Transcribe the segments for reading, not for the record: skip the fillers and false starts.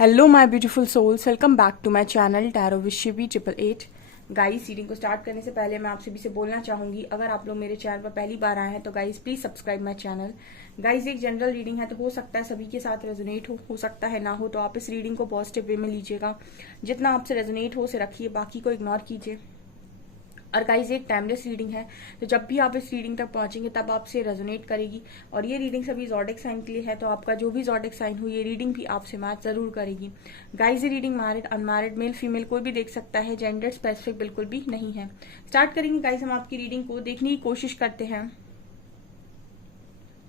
Hello my beautiful souls, welcome back to my channel tarot with Shivi 888। Guys, reading को start करने से पहले मैं आप सभी से बोलना चाहूंगी, अगर आप लोग मेरे चैनल पर पहली बार आए हैं तो guys please subscribe my channel. Guys, एक जनरल रीडिंग है तो हो सकता है सभी के साथ रेजोनेट हो सकता है ना हो, तो आप इस रीडिंग को पॉजिटिव वे में लीजिएगा। जितना आपसे रेजोनेट हो उसे रखिए, बाकी को इग्नोर कीजिए। और गाइज, एक टाइमलेस रीडिंग है, तो जब भी आप इस रीडिंग तक पहुंचेंगे तब आपसे रेजोनेट करेगी। और ये रीडिंग सभी जॉडिक साइन के लिए है, तो आपका जो भी जॉडिक साइन हो ये रीडिंग भी आपसे मैच जरूर करेगी। गाइज, ये reading married unmarried male female कोई भी देख सकता है, जेंडर स्पेसिफिक बिल्कुल भी नहीं है। स्टार्ट करेंगे गाइज, हम आपकी रीडिंग को देखने की कोशिश करते हैं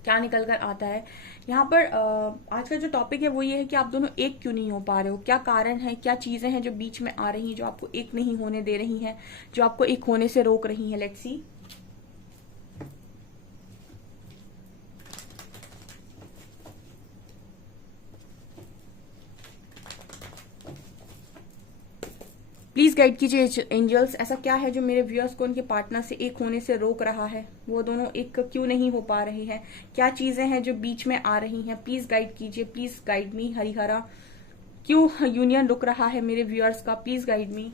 क्या निकल कर आता है। यहाँ पर आज का जो टॉपिक है वो ये है कि आप दोनों एक क्यों नहीं हो पा रहे हो, क्या कारण है, क्या चीजें हैं जो बीच में आ रही हैं जो आपको एक नहीं होने दे रही हैं, जो आपको एक होने से रोक रही हैं। Let's see. प्लीज गाइड कीजिए एंजल्स, ऐसा क्या है जो मेरे व्यूअर्स को उनके पार्टनर से एक होने से रोक रहा है, वो दोनों एक क्यों नहीं हो पा रहे हैं, क्या चीजें हैं जो बीच में आ रही हैं। प्लीज गाइड कीजिए, प्लीज गाइड मी हरिहरा। क्यों यूनियन रुक रहा है मेरे व्यूअर्स का, please guide me.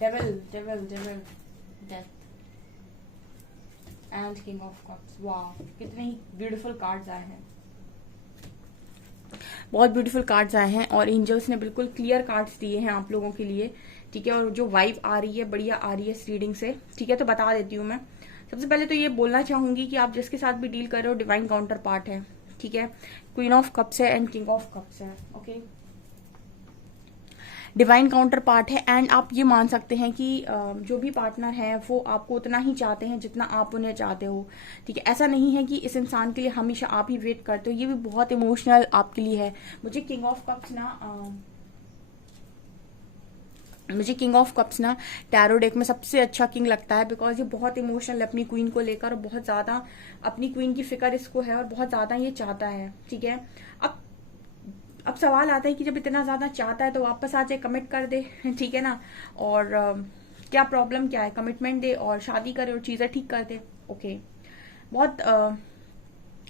Devil devil devil, death and king of cups. वाह, कितने ही ब्यूटीफुल कार्ड्स आए हैं, बहुत ब्यूटीफुल कार्ड्स आए हैं। और एंजल्स ने बिल्कुल क्लियर कार्ड्स दिए हैं आप लोगों के लिए, ठीक है। और जो वाइब आ रही है बढ़िया आ रही है इस रीडिंग से, ठीक है। तो बता देती हूँ मैं। सबसे पहले तो ये बोलना चाहूंगी कि आप जिसके साथ भी डील कर रहे हो डिवाइन काउंटर पार्ट है, ठीक है। क्वीन ऑफ कप्स है एंड किंग ऑफ कप्स है, ओके। डिवाइन काउंटर पार्ट है एंड आप ये मान सकते हैं कि जो भी पार्टनर है वो आपको उतना ही चाहते हैं जितना आप उन्हें चाहते हो, ठीक है। ऐसा नहीं है कि इस इंसान के लिए हमेशा आप ही वेट करते हो, ये भी बहुत इमोशनल आपके लिए है। मुझे किंग ऑफ कप्स ना टैरो डेक में सबसे अच्छा किंग लगता है, बिकॉज ये बहुत इमोशनल है अपनी क्वीन को लेकर, और बहुत ज्यादा अपनी क्वीन की फिक्र इसको है और बहुत ज्यादा ये चाहता है, ठीक है। अब सवाल आता है कि जब इतना ज्यादा चाहता है तो वापस आ जाए, कमिट कर दे, ठीक है ना। और क्या प्रॉब्लम क्या है, कमिटमेंट दे और शादी करे और चीजें ठीक कर दे, ओके। बहुत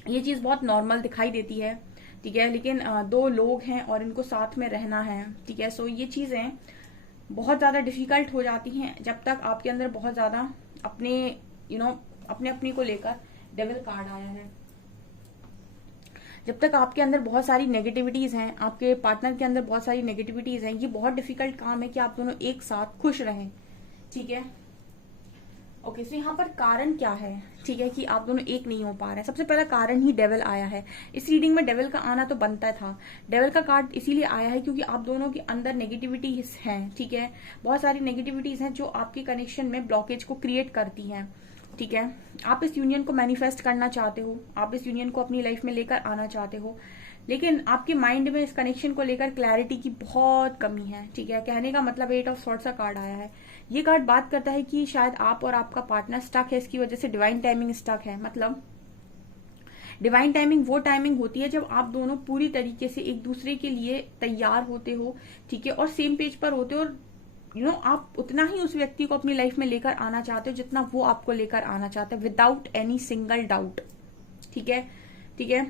ये चीज बहुत नॉर्मल दिखाई देती है, ठीक है। लेकिन दो लोग हैं और इनको साथ में रहना है, ठीक है। सो ये चीजें बहुत ज्यादा डिफिकल्ट हो जाती हैं जब तक आपके अंदर बहुत ज्यादा अपने अपनी को लेकर डेविल कार्ड आया है। जब तक आपके अंदर बहुत सारी नेगेटिविटीज हैं, आपके पार्टनर के अंदर बहुत सारी नेगेटिविटीज हैं, ये बहुत डिफिकल्ट काम है कि आप दोनों एक साथ खुश रहें, ठीक है। ओके, सो यहाँ पर कारण क्या है, ठीक है, कि आप दोनों एक नहीं हो पा रहे हैं। सबसे पहला कारण ही डेविल आया है इस रीडिंग में। डेविल का आना तो बनता था, डेविल का कार्ड इसीलिए आया है क्योंकि आप दोनों के अंदर नेगेटिविटीज हैं, ठीक है। बहुत सारी नेगेटिविटीज हैं जो आपके कनेक्शन में ब्लॉकेज को क्रिएट करती हैं, ठीक है। आप इस यूनियन को मैनिफेस्ट करना चाहते हो, आप इस यूनियन को अपनी लाइफ में लेकर आना चाहते हो, लेकिन आपके माइंड में इस कनेक्शन को लेकर क्लैरिटी की बहुत कमी है, ठीक है। कहने का मतलब 8 ऑफ सॉर्ड्स का कार्ड आया है। ये कार्ड बात करता है कि शायद आप और आपका पार्टनर स्टक है, इसकी वजह से डिवाइन टाइमिंग स्टक है। मतलब डिवाइन टाइमिंग वो टाइमिंग होती है जब आप दोनों पूरी तरीके से एक दूसरे के लिए तैयार होते हो, ठीक है, और सेम पेज पर होते हो, और आप उतना ही उस व्यक्ति को अपनी लाइफ में लेकर आना चाहते हो जितना वो आपको लेकर आना चाहते हैं, विदाउट एनी सिंगल डाउट, ठीक है, ठीक है।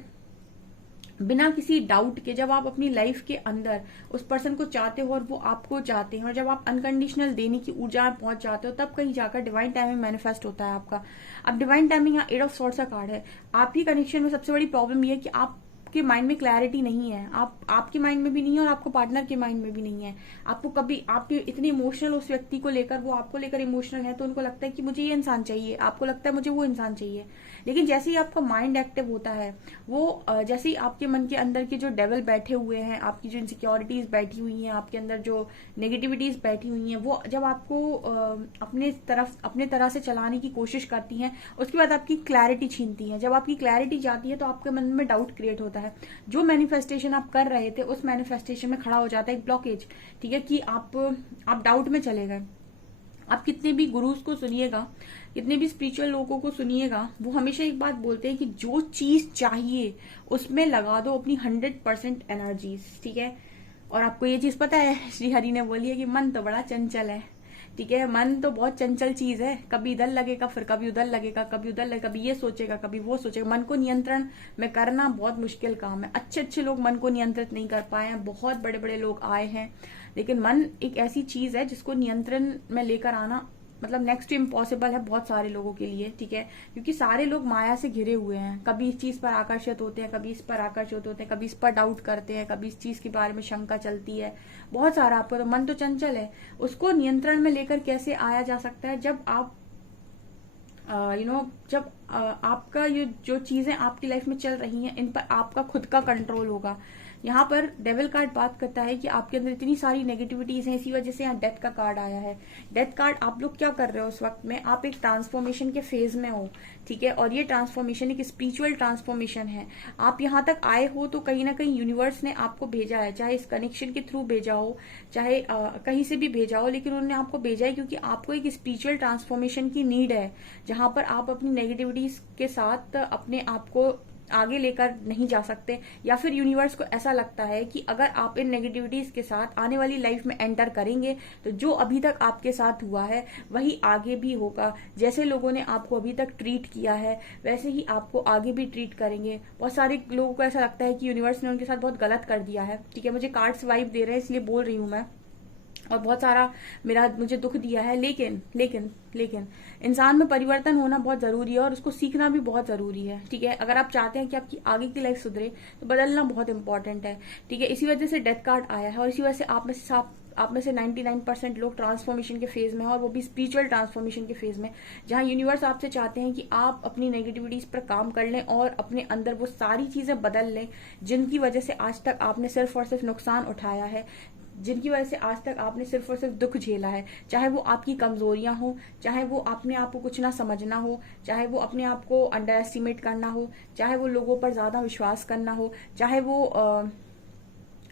बिना किसी डाउट के जब आप अपनी लाइफ के अंदर उस पर्सन को चाहते हो और वो आपको चाहते हैं, और जब आप अनकंडीशनल देने की ऊर्जा में पहुंच जाते हो, तब कहीं जाकर डिवाइन टाइमिंग मैनिफेस्ट होता है आपका। अब डिवाइन टाइमिंग यहाँ 8 ऑफ सॉर्ड्स का कार्ड है। आपकी कनेक्शन में सबसे बड़ी प्रॉब्लम ये है कि आपके माइंड में क्लैरिटी नहीं है, आपके माइंड में भी नहीं है और आपको पार्टनर के माइंड में भी नहीं है। आपको कभी आप इतने इमोशनल उस व्यक्ति को लेकर, वो आपको लेकर इमोशनल है, तो उनको लगता है कि मुझे ये इंसान चाहिए, आपको लगता है मुझे वो इंसान चाहिए। लेकिन जैसे ही आपका माइंड एक्टिव होता है, वो जैसे ही आपके मन के अंदर के जो डेविल बैठे हुए हैं, आपकी जो इनसिक्योरिटीज बैठी हुई हैं, आपके अंदर जो नेगेटिविटीज बैठी हुई हैं, वो जब आपको अपने तरह से चलाने की कोशिश करती हैं, उसके बाद आपकी क्लैरिटी छीनती है। जब आपकी क्लैरिटी जाती है तो आपके मन में डाउट क्रिएट होता है। जो मैनिफेस्टेशन आप कर रहे थे, उस मैनिफेस्टेशन में खड़ा हो जाता है एक ब्लॉकेज। ठीक है, कि आप डाउट में चले गए। आप कितने भी गुरुज को सुनिएगा, कितने भी स्पिरिचुअल लोगों को सुनिएगा, वो हमेशा एक बात बोलते हैं कि जो चीज चाहिए उसमें लगा दो अपनी 100% एनर्जीज। ठीक है, और आपको ये चीज पता है, श्री हरि ने बोली है कि मन तो बड़ा चंचल है। ठीक है, मन तो बहुत चंचल चीज है, कभी इधर लगेगा, फिर कभी उधर लगेगा, कभी उधर लगेगा, कभी ये सोचेगा, कभी वो सोचेगा। मन को नियंत्रण में करना बहुत मुश्किल काम है। अच्छे अच्छे लोग मन को नियंत्रित नहीं कर पाए हैं, बहुत बड़े बड़े लोग आए हैं, लेकिन मन एक ऐसी चीज है जिसको नियंत्रण में लेकर आना मतलब नेक्स्ट टू इम्पॉसिबल है बहुत सारे लोगों के लिए। ठीक है, क्योंकि सारे लोग माया से घिरे हुए हैं, कभी इस चीज पर आकर्षित होते हैं, कभी इस पर आकर्षित होते हैं, कभी इस पर डाउट करते हैं, कभी इस चीज के बारे में शंका चलती है, बहुत सारा। आपको तो मन तो चंचल है, उसको नियंत्रण में लेकर कैसे आया जा सकता है? जब आप जब आपका ये जो चीजें आपकी लाइफ में चल रही हैं, इन पर आपका खुद का कंट्रोल होगा। यहाँ पर डेविल कार्ड बात करता है कि आपके अंदर इतनी सारी नेगेटिविटीज हैं, इसी वजह से यहाँ डेथ का कार्ड आया है। डेथ कार्ड, आप लोग क्या कर रहे हो उस वक्त में? आप एक ट्रांसफॉर्मेशन के फेज में हो। ठीक है, और ये ट्रांसफॉर्मेशन एक स्पिरिचुअल ट्रांसफॉर्मेशन है। आप यहाँ तक आए हो तो कहीं ना कहीं यूनिवर्स ने आपको भेजा है, चाहे इस कनेक्शन के थ्रू भेजा हो, चाहे कहीं से भी भेजा हो, लेकिन उन्होंने आपको भेजा है क्योंकि आपको एक स्पिरिचुअल ट्रांसफॉर्मेशन की नीड है, जहां पर आप अपनी नेगेटिविटीज के साथ अपने आप को आगे लेकर नहीं जा सकते, या फिर यूनिवर्स को ऐसा लगता है कि अगर आप इन नेगेटिविटीज के साथ आने वाली लाइफ में एंटर करेंगे तो जो अभी तक आपके साथ हुआ है वही आगे भी होगा। जैसे लोगों ने आपको अभी तक ट्रीट किया है वैसे ही आपको आगे भी ट्रीट करेंगे। बहुत सारे लोगों को ऐसा लगता है कि यूनिवर्स ने उनके साथ बहुत गलत कर दिया है। ठीक है, मुझे कार्ड्स वाइब दे रहे हैं इसलिए बोल रही हूँ मैं, और बहुत सारा मुझे दुख दिया है, लेकिन लेकिन लेकिन इंसान में परिवर्तन होना बहुत जरूरी है और उसको सीखना भी बहुत जरूरी है। ठीक है, अगर आप चाहते हैं कि आपकी आगे की लाइफ सुधरे तो बदलना बहुत इंपॉर्टेंट है। ठीक है, इसी वजह से डेथ कार्ड आया है, और इसी वजह से आप में से 99% लोग ट्रांसफॉर्मेशन के फेज में हैं, और वो भी स्पिरिचुअल ट्रांसफॉर्मेशन के फेज में, जहां यूनिवर्स आपसे चाहते हैं कि आप अपनी नेगेटिविटीज पर काम कर लें और अपने अंदर वो सारी चीजें बदल लें जिनकी वजह से आज तक आपने सिर्फ और सिर्फ नुकसान उठाया है, जिनकी वजह से आज तक आपने सिर्फ और सिर्फ दुख झेला है। चाहे वो आपकी कमजोरियां हो, चाहे वो अपने आप को कुछ ना समझना हो, चाहे वो अपने आप को अंडर एस्टिमेट करना हो, चाहे वो लोगों पर ज्यादा विश्वास करना हो, चाहे वो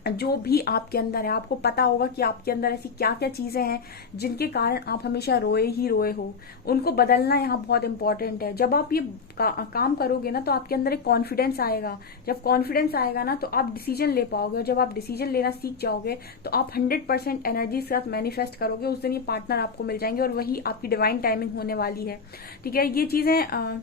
जो भी आपके अंदर है, आपको पता होगा कि आपके अंदर ऐसी क्या क्या चीजें हैं जिनके कारण आप हमेशा रोए ही रोए हो, उनको बदलना यहाँ बहुत इंपॉर्टेंट है। जब आप ये काम करोगे ना तो आपके अंदर एक कॉन्फिडेंस आएगा। जब कॉन्फिडेंस आएगा ना तो आप डिसीजन ले पाओगे, और जब आप डिसीजन लेना सीख जाओगे तो आप 100% एनर्जी के साथ मैनिफेस्ट करोगे। उस दिन ये पार्टनर आपको मिल जाएंगे और वही आपकी डिवाइन टाइमिंग होने वाली है। ठीक है, ये चीजें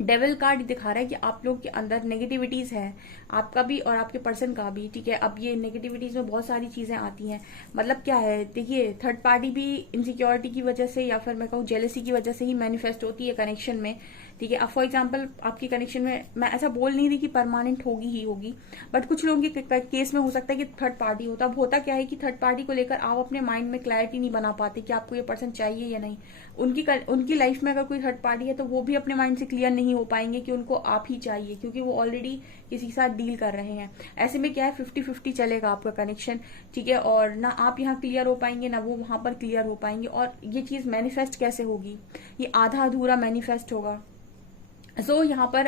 डेविल कार्ड दिखा रहा है कि आप लोग के अंदर नेगेटिविटीज है, आपका भी और आपके पर्सन का भी। ठीक है, अब ये नेगेटिविटीज में बहुत सारी चीजें आती हैं। मतलब क्या है, देखिए थर्ड पार्टी भी इनसिक्योरिटी की वजह से या फिर मैं कहूँ जेलसी की वजह से ही मैनिफेस्ट होती है कनेक्शन में। ठीक है, अब फॉर एग्जाम्पल आपकी कनेक्शन में, मैं ऐसा बोल नहीं रही कि परमानेंट होगी ही होगी, बट कुछ लोगों के केस में हो सकता है कि थर्ड पार्टी होता। अब होता क्या है कि थर्ड पार्टी को लेकर आप अपने माइंड में क्लैरिटी नहीं बना पाते कि आपको ये पर्सन चाहिए या नहीं। उनकी लाइफ में अगर कोई थर्ड पार्टी है तो वो भी अपने माइंड से क्लियर नहीं हो पाएंगे कि उनको आप ही चाहिए, क्योंकि वो ऑलरेडी किसी के साथ डील कर रहे हैं। ऐसे में क्या है, 50-50 चलेगा आपका कनेक्शन। ठीक है, और ना आप यहाँ क्लियर हो पाएंगे ना वो वहां पर क्लियर हो पाएंगे। और ये चीज मैनिफेस्ट कैसे होगी, ये आधा अधूरा मैनिफेस्ट होगा। यहाँ पर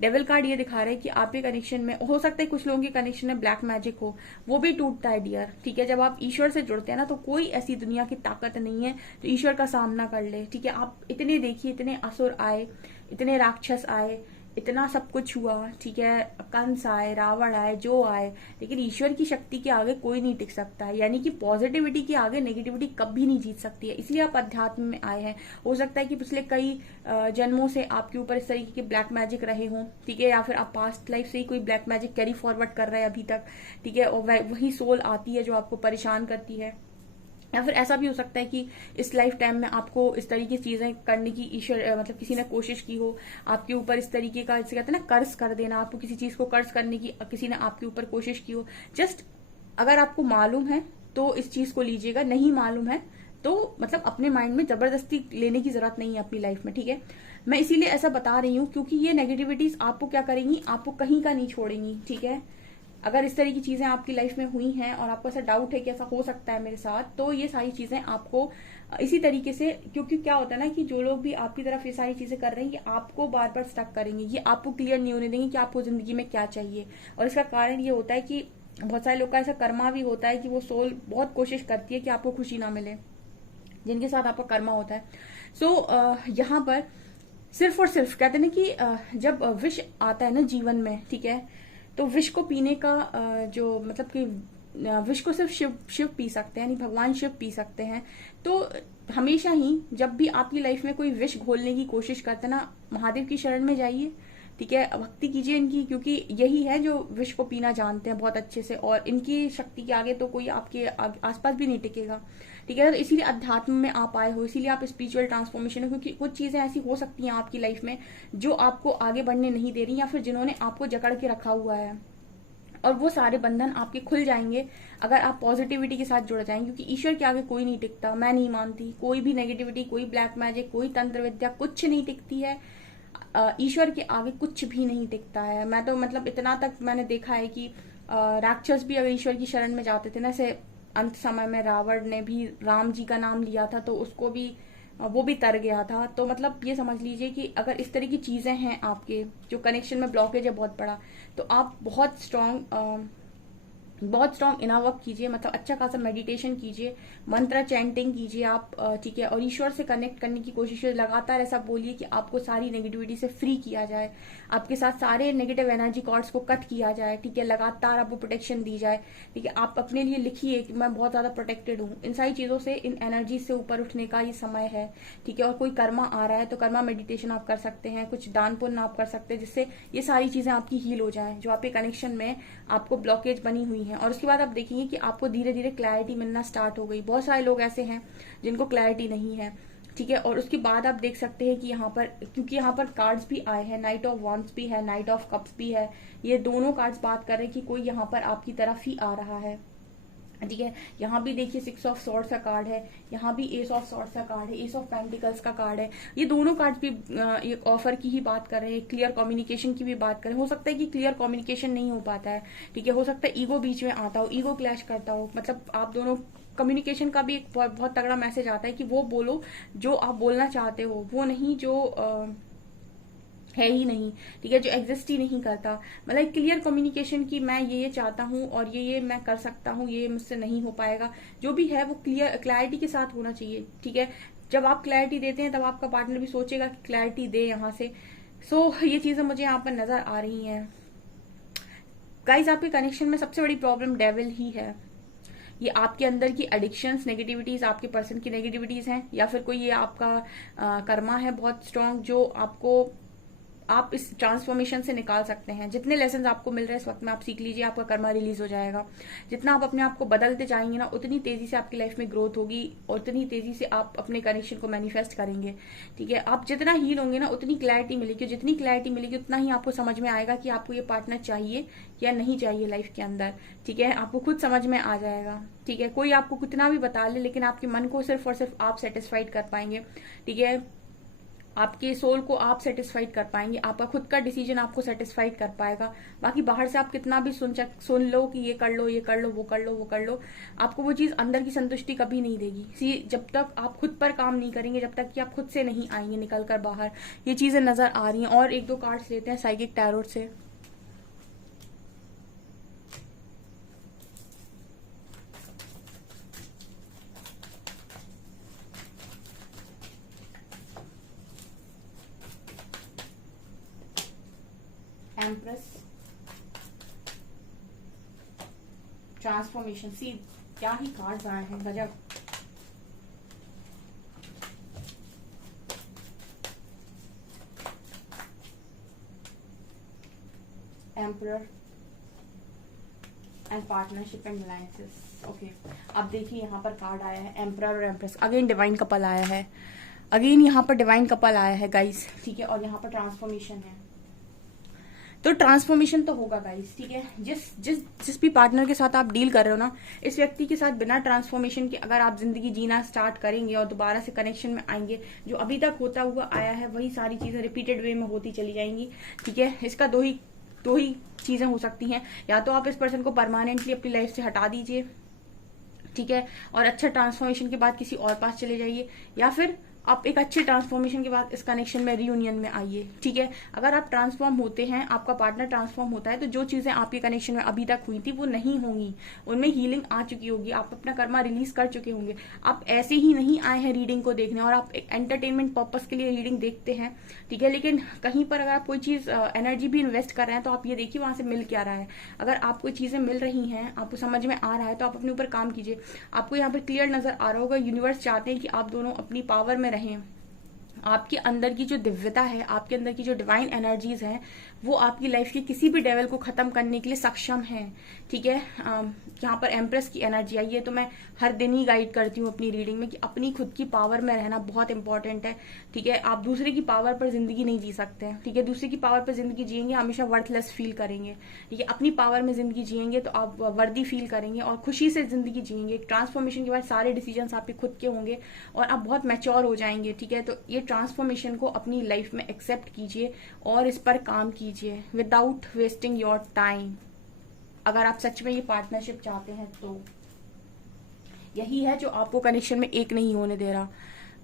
डेविल कार्ड ये दिखा रहा है कि आपके कनेक्शन में हो सकता है कुछ लोगों के कनेक्शन में ब्लैक मैजिक हो, वो भी टूटता है डियर। ठीक है, जब आप ईश्वर से जुड़ते हैं ना तो कोई ऐसी दुनिया की ताकत नहीं है तो ईश्वर का सामना कर ले। ठीक है, आप इतने देखिए, इतने असुर आए, इतने राक्षस आए, इतना सब कुछ हुआ, ठीक है, कंस आए, रावण आए, जो आए, लेकिन ईश्वर की शक्ति के आगे कोई नहीं टिक सकता है। यानी कि पॉजिटिविटी के आगे नेगेटिविटी कभी नहीं जीत सकती है। इसलिए आप अध्यात्म में आए हैं। हो सकता है कि पिछले कई जन्मों से आपके ऊपर इस तरीके के ब्लैक मैजिक रहे हों, ठीक है, या फिर आप पास्ट लाइफ से ही कोई ब्लैक मैजिक कैरी फॉरवर्ड कर रहे हैं अभी तक, ठीक है, और वही सोल आती है जो आपको परेशान करती है। या फिर ऐसा भी हो सकता है कि इस लाइफ टाइम में आपको इस तरीके की चीजें करने की ईश्वर मतलब किसी ने कोशिश की हो, आपके ऊपर इस तरीके का, जैसे कहते हैं ना, कर्ज कर देना, आपको किसी चीज को कर्ज करने की किसी ने आपके ऊपर कोशिश की हो। जस्ट अगर आपको मालूम है तो इस चीज को लीजिएगा, नहीं मालूम है तो मतलब अपने माइंड में जबरदस्ती लेने की जरूरत नहीं है अपनी लाइफ में, ठीक है। मैं इसीलिए ऐसा बता रही हूँ क्योंकि ये नेगेटिविटीज आपको क्या करेंगी, आपको कहीं का नहीं छोड़ेंगी, ठीक है। अगर इस तरह की चीजें आपकी लाइफ में हुई हैं और आपको ऐसा डाउट है कि ऐसा हो सकता है मेरे साथ, तो ये सारी चीजें आपको इसी तरीके से, क्योंकि क्या होता है ना कि जो लोग भी आपकी तरफ ये सारी चीजें कर रहे हैं, ये आपको बार बार स्टक करेंगे, ये आपको क्लियर नहीं होने देंगे कि आपको जिंदगी में क्या चाहिए। और इसका कारण ये होता है कि बहुत सारे लोग का ऐसा कर्मा भी होता है कि वो सोल बहुत कोशिश करती है कि आपको खुशी ना मिले, जिनके साथ आपका कर्मा होता है। यहाँ पर सिर्फ और सिर्फ कहते हैं ना कि जब विष आता है ना जीवन में, ठीक है, तो विष को पीने का जो मतलब कि विष को सिर्फ शिव शिव पी सकते हैं, यानी भगवान शिव पी सकते हैं। तो हमेशा ही जब भी आपकी लाइफ में कोई विष घोलने की कोशिश करते हैं ना, महादेव की शरण में जाइए, ठीक है, भक्ति कीजिए इनकी, क्योंकि यही है जो विष को पीना जानते हैं बहुत अच्छे से, और इनकी शक्ति के आगे तो कोई आपके आसपास भी नहीं टिकेगा, ठीक है। तो इसीलिए अध्यात्म में आप आए हो, इसीलिए आप स्पिरिचुअल ट्रांसफॉर्मेशन हो, क्योंकि कुछ चीजें ऐसी हो सकती हैं आपकी लाइफ में जो आपको आगे बढ़ने नहीं दे रही, या फिर जिन्होंने आपको जकड़ के रखा हुआ है, और वो सारे बंधन आपके खुल जाएंगे अगर आप पॉजिटिविटी के साथ जुड़ जाएंगे। क्योंकि ईश्वर के आगे कोई नहीं टिकता, मैं नहीं मानती, कोई भी नेगेटिविटी, कोई ब्लैक मैजिक, कोई तंत्र विद्या, कुछ नहीं टिकती है। ईश्वर के आगे कुछ भी नहीं टिकता है। मैं तो मतलब इतना तक मैंने देखा है कि राक्षस भी अगर ईश्वर की शरण में जाते थे ना, जैसे अंत समय में रावण ने भी राम जी का नाम लिया था तो उसको भी वो भी तर गया था। तो मतलब ये समझ लीजिए कि अगर इस तरह की चीजें हैं आपके, जो कनेक्शन में ब्लॉकेज है बहुत बड़ा, तो आप बहुत स्ट्रांग इनर वर्क कीजिए, मतलब अच्छा खासा मेडिटेशन कीजिए, मंत्र चैंटिंग कीजिए आप, ठीक है, और ईश्वर से कनेक्ट करने की कोशिश लगातार ऐसा बोलिए कि आपको सारी नेगेटिविटी से फ्री किया जाए, आपके साथ सारे नेगेटिव एनर्जी कॉर्ड्स को कट किया जाए, ठीक है, लगातार आपको प्रोटेक्शन दी जाए, ठीक है। आप अपने लिए लिखिए कि मैं बहुत ज्यादा प्रोटेक्टेड हूँ। इन सारी चीजों से, इन एनर्जी से ऊपर उठने का ये समय है, ठीक है। और कोई कर्मा आ रहा है तो कर्मा मेडिटेशन आप कर सकते हैं, कुछ दान पुण्य आप कर सकते हैं, जिससे ये सारी चीजें आपकी हील हो जाए जो आपके कनेक्शन में आपको ब्लॉकेज बनी हुई है। और उसके बाद आप देखेंगे कि आपको धीरे धीरे क्लैरिटी मिलना स्टार्ट हो गई। बहुत सारे लोग ऐसे हैं जिनको क्लैरिटी नहीं है, ठीक है। और उसके बाद आप देख सकते हैं कि यहाँ पर, क्योंकि यहाँ पर कार्ड्स भी आए हैं, नाइट ऑफ वॉन्ड्स भी है, नाइट ऑफ कप्स भी है, ये दोनों कार्ड्स बात कर रहे हैं कि कोई यहाँ पर आपकी तरफ ही आ रहा है, ठीक है। यहाँ भी देखिए 6 ऑफ सॉर्ड्स का कार्ड है, यहाँ भी एस ऑफ सॉर्ड्स का कार्ड है, एस ऑफ पेंटिकल्स का कार्ड है। ये दोनों कार्ड भी एक ऑफर की ही बात कर रहे हैं, क्लियर कम्युनिकेशन की भी बात कर रहे हैं। हो सकता है कि क्लियर कम्युनिकेशन नहीं हो पाता है, ठीक है, हो सकता है ईगो बीच में आता हो, ईगो क्लैश करता हो, मतलब आप दोनों कम्युनिकेशन का भी एक बहुत तगड़ा मैसेज आता है कि वो बोलो जो आप बोलना चाहते हो, वो नहीं जो है ही नहीं, ठीक है, जो एग्जिस्ट ही नहीं करता। मतलब क्लियर कम्युनिकेशन की मैं ये चाहता हूँ और ये मैं कर सकता हूँ, ये मुझसे नहीं हो पाएगा, जो भी है वो क्लैरिटी के साथ होना चाहिए, ठीक है। जब आप क्लैरिटी देते हैं तब आपका पार्टनर भी सोचेगा कि क्लैरिटी दे यहाँ से। ये चीजें मुझे यहाँ पर नजर आ रही हैं। गाइस, आपके कनेक्शन में सबसे बड़ी प्रॉब्लम डेविल ही है। ये आपके अंदर की एडिक्शंस, नेगेटिविटीज, आपके पर्सन की नेगेटिविटीज हैं, या फिर कोई ये आपका कर्मा है बहुत स्ट्रांग जो आपको, आप इस ट्रांसफॉर्मेशन से निकाल सकते हैं। जितने लेसन आपको मिल रहे हैं इस वक्त में आप सीख लीजिए, आपका कर्मा रिलीज हो जाएगा। जितना आप अपने आप को बदलते जाएंगे ना, उतनी तेजी से आपकी लाइफ में ग्रोथ होगी और उतनी तेजी से आप अपने कनेक्शन को मैनिफेस्ट करेंगे, ठीक है। आप जितना हील होंगे ना, उतनी क्लैरिटी मिलेगी, जितनी क्लैरिटी मिलेगी उतना ही आपको समझ में आएगा कि आपको ये पार्टनर चाहिए या नहीं चाहिए लाइफ के अंदर, ठीक है। आपको खुद समझ में आ जाएगा, ठीक है। कोई आपको कितना भी बता ले, लेकिन आपके मन को सिर्फ और सिर्फ आप सेटिस्फाइड कर पाएंगे, ठीक है। आपके सोल को आप सेटिस्फाइड कर पाएंगे, आपका खुद का डिसीजन आपको सेटिस्फाइड कर पाएगा। बाकी बाहर से आप कितना भी सुन लो कि ये कर लो, ये कर लो, वो कर लो, वो कर लो, आपको वो चीज अंदर की संतुष्टि कभी नहीं देगी। जब तक आप खुद पर काम नहीं करेंगे, जब तक कि आप खुद से नहीं आएंगे निकल कर बाहर। ये चीजें नजर आ रही हैं। और एक दो कार्ड्स लेते हैं साइकिक टैरोट से। Empress, transformation. सी क्या ही कार्ड्स आए हैं, गजब। Emperor and partnership and alliances. Okay, अब देखिए यहाँ पर कार्ड आया है एम्परर और एम्प्रेस। अगेन डिवाइन कपल आया है, अगेन यहाँ पर डिवाइन कपल आया है गाइस, ठीक है। और यहाँ पर ट्रांसफॉर्मेशन है, तो ट्रांसफॉर्मेशन तो होगा गाइस, ठीक है। जिस भी पार्टनर के साथ आप डील कर रहे हो ना, इस व्यक्ति के साथ बिना ट्रांसफॉर्मेशन के अगर आप जिंदगी जीना स्टार्ट करेंगे और दोबारा से कनेक्शन में आएंगे, जो अभी तक होता हुआ आया है वही सारी चीजें रिपीटेड वे में होती चली जाएंगी, ठीक है। इसका दो ही चीजें हो सकती हैं, या तो आप इस पर्सन को परमानेंटली अपनी लाइफ से हटा दीजिए, ठीक है, और अच्छा ट्रांसफॉर्मेशन के बाद किसी और पास चले जाइए, या फिर आप एक अच्छे ट्रांसफॉर्मेशन के बाद इस कनेक्शन में रियूनियन में आइए, ठीक है। अगर आप ट्रांसफॉर्म होते हैं, आपका पार्टनर ट्रांसफॉर्म होता है, तो जो चीजें आपके कनेक्शन में अभी तक हुई थी वो नहीं होंगी, उनमें हीलिंग आ चुकी होगी, आप अपना कर्मा रिलीज कर चुके होंगे। आप ऐसे ही नहीं आए हैं रीडिंग को देखने, और आप एक एंटरटेनमेंट पर्पस के लिए रीडिंग देखते हैं, ठीक है। लेकिन कहीं पर अगर आप कोई चीज एनर्जी भी इन्वेस्ट कर रहे हैं, तो आप ये देखिए वहां से मिल क्या रहा है। अगर आपको चीजें मिल रही हैं, आपको समझ में आ रहा है, तो आप अपने ऊपर काम कीजिए। आपको यहाँ पर क्लियर नजर आ रहा होगा, यूनिवर्स चाहते हैं कि आप दोनों अपनी पावर में रहें। आपके अंदर की जो दिव्यता है, आपके अंदर की जो डिवाइन एनर्जीज हैं, वो आपकी लाइफ के किसी भी डेवल को खत्म करने के लिए सक्षम है, ठीक है। यहाँ पर एम्प्रेस की एनर्जी आई है, तो मैं हर दिन ही गाइड करती हूँ अपनी रीडिंग में कि अपनी खुद की पावर में रहना बहुत इंपॉर्टेंट है, ठीक है। आप दूसरे की पावर पर जिंदगी नहीं जी सकते हैं, ठीक है। दूसरे की पावर पर जिंदगी जिएंगे हमेशा वर्थलेस फील करेंगे, ठीक है। अपनी पावर में जिंदगी जिएंगे तो आप वर्दी फील करेंगे और खुशी से जिंदगी जिएंगे। ट्रांसफॉर्मेशन के बाद सारे डिसीजन आपके खुद के होंगे और आप बहुत मैच्योर हो जाएंगे, ठीक है। तो ये ट्रांसफॉर्मेशन को अपनी लाइफ में एक्सेप्ट कीजिए और इस पर काम कीजिए विदाउट वेस्टिंग योर टाइम। अगर आप सच में ये पार्टनरशिप चाहते हैं तो यही है जो आपको कनेक्शन में एक नहीं होने दे रहा।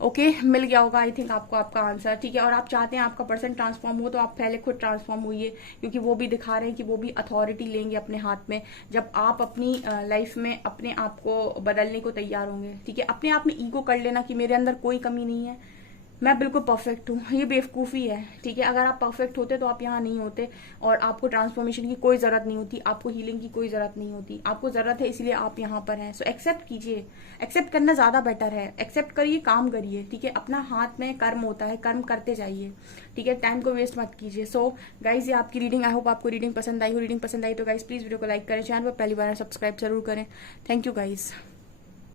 ओके, मिल गया होगा आई थिंक आपको आपका आंसर, ठीक है। और आप चाहते हैं आपका पर्सन ट्रांसफॉर्म हो, तो आप पहले खुद ट्रांसफॉर्म होइए, क्योंकि वो भी दिखा रहे हैं कि वो भी अथॉरिटी लेंगे अपने हाथ में जब आप अपनी लाइफ में अपने आप को बदलने को तैयार होंगे, ठीक है। अपने आप में ईगो कर लेना कि मेरे अंदर कोई कमी नहीं है, मैं बिल्कुल परफेक्ट हूँ, ये बेवकूफ़ी है, ठीक है। अगर आप परफेक्ट होते तो आप यहाँ नहीं होते, और आपको ट्रांसफॉर्मेशन की कोई ज़रूरत नहीं होती, आपको हीलिंग की कोई ज़रूरत नहीं होती। आपको ज़रूरत है इसलिए आप यहाँ पर हैं। सो एक्सेप्ट कीजिए, एक्सेप्ट करना ज़्यादा बेटर है। एक्सेप्ट करिए, काम करिए, ठीक है। अपना हाथ में कर्म होता है, कर्म करते जाइए, ठीक है। टाइम को वेस्ट मत कीजिए। सो गाइज, ये आपकी रीडिंग, आई होप आपको रीडिंग पसंद आई हो। रीडिंग पसंद आई तो गाइज प्लीज़ वीडियो को लाइक करें, चैनल पर पहली बार सब्सक्राइब जरूर करें। Thank you guys.